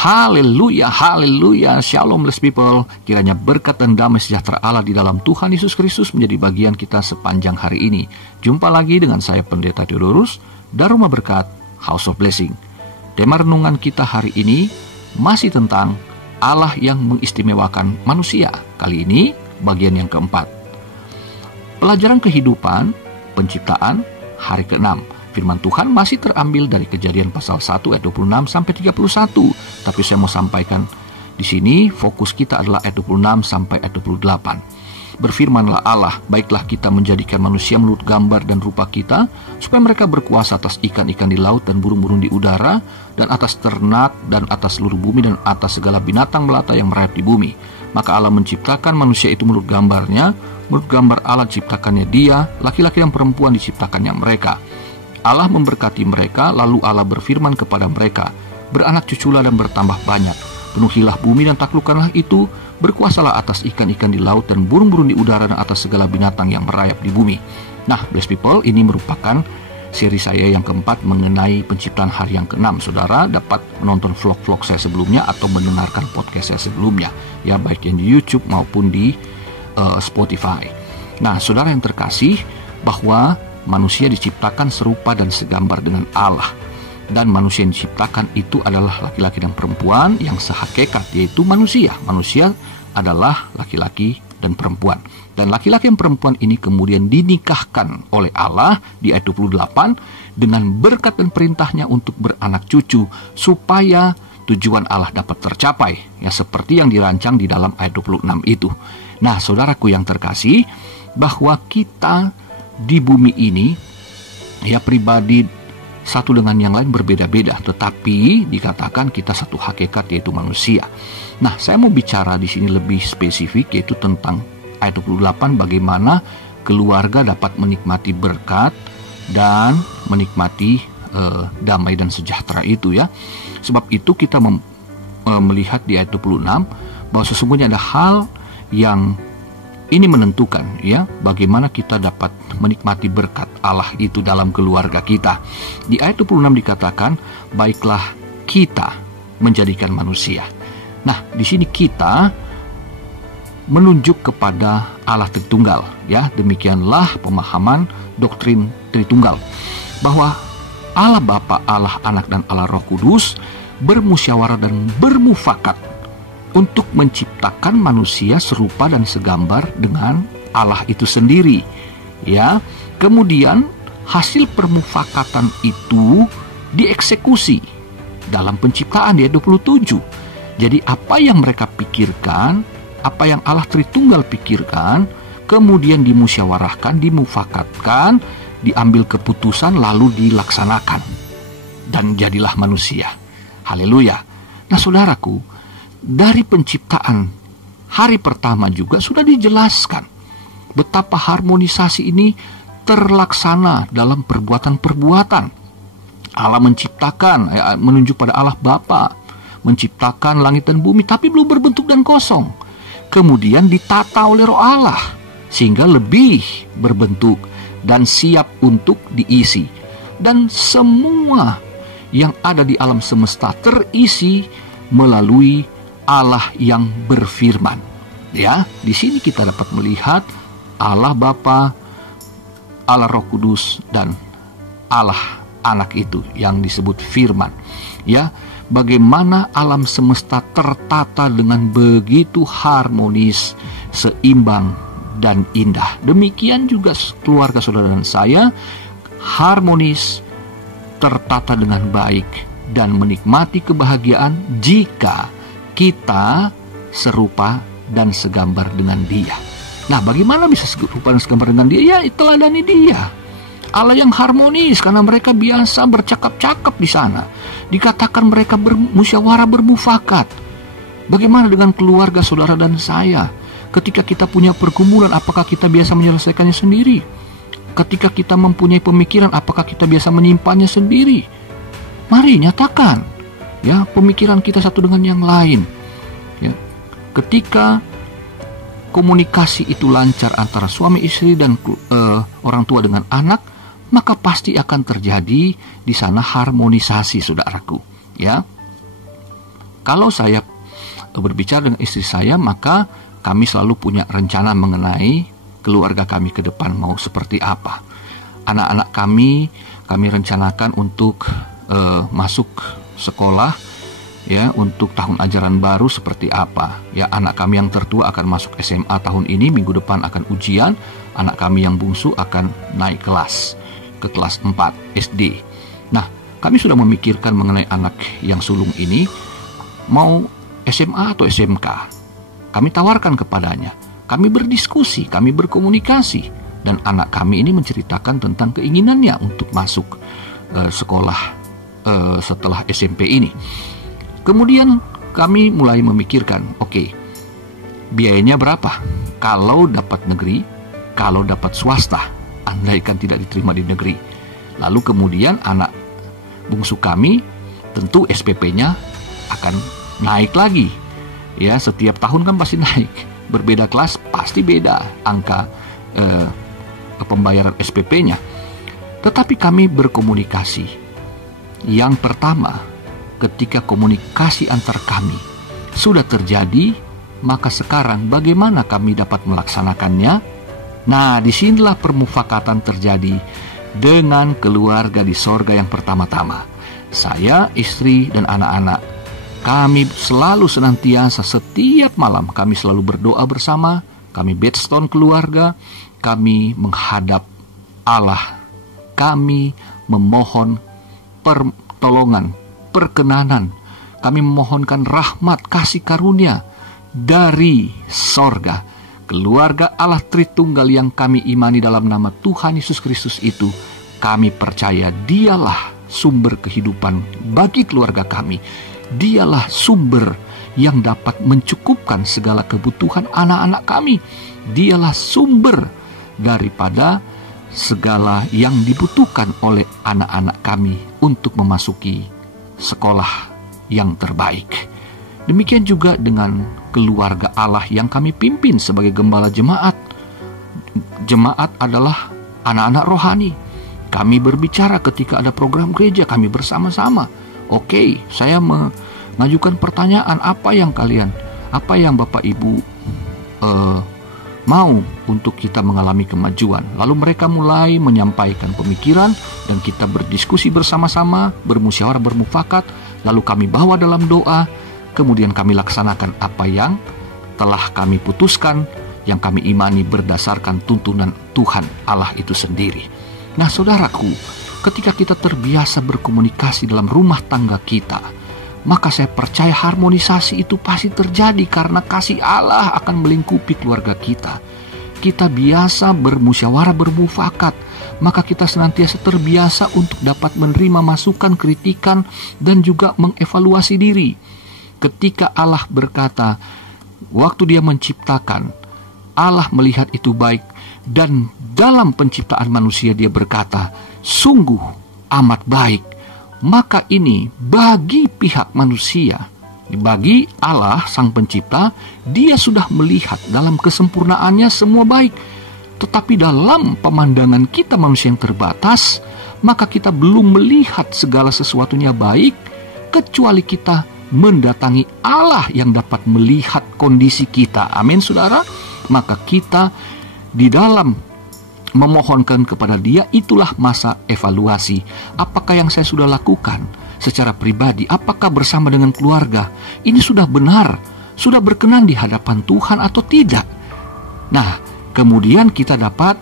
Haleluya, haleluya, shalom blessed people. Kiranya berkat dan damai sejahtera Allah di dalam Tuhan Yesus Kristus menjadi bagian kita sepanjang hari ini. Jumpa lagi dengan saya Pendeta Theodorus dari Rumah Berkat House of Blessing. Tema renungan kita hari ini masih tentang Allah yang mengistimewakan manusia. Kali ini bagian yang keempat. Pelajaran kehidupan, penciptaan, hari ke-6. Firman Tuhan masih terambil dari Kejadian pasal 1 ayat 26 sampai 31. Tapi saya mau sampaikan di sini fokus kita adalah ayat 26 sampai ayat 28. Berfirmanlah Allah, baiklah kita menjadikan manusia menurut gambar dan rupa kita, supaya mereka berkuasa atas ikan-ikan di laut dan burung-burung di udara, dan atas ternak dan atas seluruh bumi dan atas segala binatang melata yang merayap di bumi. Maka Allah menciptakan manusia itu menurut gambarnya, menurut gambar Allah ciptakannya dia, laki-laki dan perempuan diciptakannya mereka. Allah memberkati mereka, lalu Allah berfirman kepada mereka, beranak cuculah dan bertambah banyak, penuhilah bumi dan taklukkanlah itu, berkuasalah atas ikan-ikan di laut dan burung-burung di udara dan atas segala binatang yang merayap di bumi. Nah, blessed people, ini merupakan seri saya yang keempat mengenai penciptaan hari yang ke-6. Saudara dapat menonton vlog-vlog saya sebelumnya atau mendengarkan podcast saya sebelumnya, ya, baik yang di YouTube maupun di Spotify. Nah, saudara yang terkasih, bahwa manusia diciptakan serupa dan segambar dengan Allah. Dan manusia yang diciptakan itu adalah laki-laki dan perempuan yang sehakikat, yaitu manusia. Manusia adalah laki-laki dan perempuan. Dan laki-laki dan perempuan ini kemudian dinikahkan oleh Allah di ayat 28 dengan berkat dan perintahnya untuk beranak cucu, supaya tujuan Allah dapat tercapai, ya, seperti yang dirancang di dalam ayat 26 itu. Nah, saudaraku yang terkasih, bahwa kita di bumi ini, ya, pribadi satu dengan yang lain berbeda-beda, tetapi dikatakan kita satu hakikat, yaitu manusia. Nah, saya mau bicara di sini lebih spesifik, yaitu tentang ayat 28, bagaimana keluarga dapat menikmati berkat dan menikmati damai dan sejahtera itu, ya. Sebab itu kita melihat di ayat 26 bahwa sesungguhnya ada hal yang ini menentukan, ya, bagaimana kita dapat menikmati berkat Allah itu dalam keluarga kita. Di ayat 26 dikatakan, baiklah kita menjadikan manusia. Nah, di sini kita menunjuk kepada Allah Tritunggal, ya. Demikianlah pemahaman doktrin Tritunggal, bahwa Allah Bapa, Allah Anak, dan Allah Roh Kudus bermusyawarah dan bermufakat untuk menciptakan manusia serupa dan segambar dengan Allah itu sendiri, ya. Kemudian hasil permufakatan itu dieksekusi dalam penciptaan di ayat 27. Jadi apa yang mereka pikirkan, apa yang Allah Tritunggal pikirkan, kemudian dimusyawarahkan, dimufakatkan, diambil keputusan, lalu dilaksanakan, dan jadilah manusia. Haleluya. Nah, saudaraku, dari penciptaan hari pertama juga sudah dijelaskan betapa harmonisasi ini terlaksana dalam perbuatan-perbuatan. Allah menciptakan, menunjuk pada Allah Bapa, menciptakan langit dan bumi, tapi belum berbentuk dan kosong. Kemudian ditata oleh Roh Allah sehingga lebih berbentuk dan siap untuk diisi. Dan semua yang ada di alam semesta terisi melalui Allah yang berfirman, ya. Di sini kita dapat melihat Allah Bapa, Allah Roh Kudus, dan Allah Anak itu yang disebut firman, ya. Bagaimana alam semesta tertata dengan begitu harmonis, seimbang, dan indah. Demikian juga keluarga saudara dan saya harmonis, tertata dengan baik, dan menikmati kebahagiaan jika kita serupa dan segambar dengan Dia. Nah, bagaimana bisa serupa dan segambar dengan Dia? Ya, teladani Dia. Allah yang harmonis, karena mereka biasa bercakap-cakap di sana. Dikatakan mereka bermusyawarah, bermufakat. Bagaimana dengan keluarga saudara dan saya? Ketika kita punya pergumulan, apakah kita biasa menyelesaikannya sendiri? Ketika kita mempunyai pemikiran, apakah kita biasa menyimpannya sendiri? Mari nyatakan, ya, pemikiran kita satu dengan yang lain, ya. Ketika komunikasi itu lancar antara suami istri dan orang tua dengan anak, maka pasti akan terjadi di sana harmonisasi, saudaraku, ya. Kalau saya berbicara dengan istri saya, maka kami selalu punya rencana mengenai keluarga kami ke depan mau seperti apa. Anak-anak kami rencanakan untuk masuk sekolah, ya, untuk tahun ajaran baru seperti apa. Ya, anak kami yang tertua akan masuk SMA tahun ini, minggu depan akan ujian. Anak kami yang bungsu akan naik kelas ke kelas 4 SD. Nah, kami sudah memikirkan mengenai anak yang sulung ini mau SMA atau SMK. Kami tawarkan kepadanya. Kami berdiskusi, kami berkomunikasi, dan anak kami ini menceritakan tentang keinginannya untuk masuk sekolah setelah SMP ini. Kemudian kami mulai memikirkan, oke, biayanya berapa? Kalau dapat negeri, kalau dapat swasta, andaikan tidak diterima di negeri. Lalu kemudian anak bungsu kami, tentu SPP-nya akan naik lagi. Ya, setiap tahun kan pasti naik. Berbeda kelas pasti beda angka pembayaran SPP-nya. Tetapi kami berkomunikasi. Yang pertama, ketika komunikasi antar kami sudah terjadi, maka sekarang bagaimana kami dapat melaksanakannya? Nah, disinilah permufakatan terjadi dengan keluarga di sorga yang pertama-tama. Saya, istri, dan anak-anak, kami selalu senantiasa setiap malam kami selalu berdoa bersama, kami bedstone keluarga, kami menghadap Allah, kami memohon pertolongan, perkenanan, kami memohonkan rahmat, kasih karunia dari sorga. Keluarga Allah Tritunggal yang kami imani dalam nama Tuhan Yesus Kristus itu, kami percaya dialah sumber kehidupan bagi keluarga kami. Dialah sumber yang dapat mencukupkan segala kebutuhan anak-anak kami. Dialah sumber daripada segala yang dibutuhkan oleh anak-anak kami untuk memasuki sekolah yang terbaik. Demikian juga dengan keluarga Allah yang kami pimpin sebagai gembala jemaat. Jemaat adalah anak-anak rohani. Kami berbicara ketika ada program gereja, kami bersama-sama. Oke, saya mengajukan pertanyaan, apa yang Bapak Ibu mau untuk kita mengalami kemajuan. Lalu mereka mulai menyampaikan pemikiran dan kita berdiskusi bersama-sama, bermusyawarah, bermufakat. Lalu kami bawa dalam doa, kemudian kami laksanakan apa yang telah kami putuskan, yang kami imani berdasarkan tuntunan Tuhan Allah itu sendiri. Nah, saudaraku, ketika kita terbiasa berkomunikasi dalam rumah tangga kita, maka saya percaya harmonisasi itu pasti terjadi karena kasih Allah akan melingkupi keluarga kita. Kita biasa bermusyawarah, bermufakat, maka kita senantiasa terbiasa untuk dapat menerima masukan, kritikan, dan juga mengevaluasi diri. Ketika Allah berkata, waktu Dia menciptakan, Allah melihat itu baik, dan dalam penciptaan manusia Dia berkata, sungguh amat baik. Maka ini bagi pihak manusia, bagi Allah sang pencipta, Dia sudah melihat dalam kesempurnaannya semua baik. Tetapi dalam pemandangan kita manusia yang terbatas, maka kita belum melihat segala sesuatunya baik, kecuali kita mendatangi Allah yang dapat melihat kondisi kita. Amin, saudara. Maka kita di dalam memohonkan kepada Dia, itulah masa evaluasi. Apakah yang saya sudah lakukan secara pribadi, apakah bersama dengan keluarga, ini sudah benar, sudah berkenan di hadapan Tuhan atau tidak? Nah, kemudian kita dapat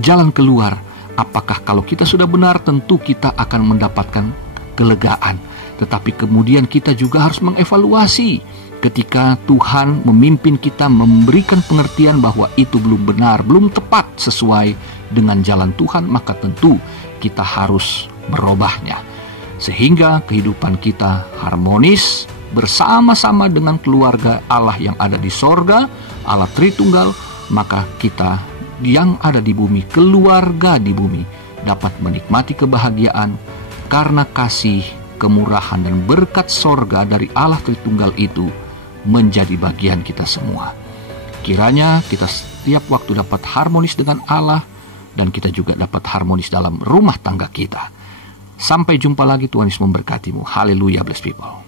jalan keluar. Apakah kalau kita sudah benar, tentu kita akan mendapatkan kelegaan. Tetapi kemudian kita juga harus mengevaluasi. Ketika Tuhan memimpin kita, memberikan pengertian bahwa itu belum benar, belum tepat sesuai dengan jalan Tuhan, maka tentu kita harus merubahnya. Sehingga kehidupan kita harmonis bersama-sama dengan keluarga Allah yang ada di sorga, Allah Tritunggal, maka kita yang ada di bumi, keluarga di bumi, dapat menikmati kebahagiaan karena kasih, kemurahan, dan berkat sorga dari Allah Tritunggal itu menjadi bagian kita semua. Kiranya kita setiap waktu dapat harmonis dengan Allah, dan kita juga dapat harmonis dalam rumah tangga kita. Sampai jumpa lagi, Tuhan Yesus memberkatimu. Haleluya, blessed people.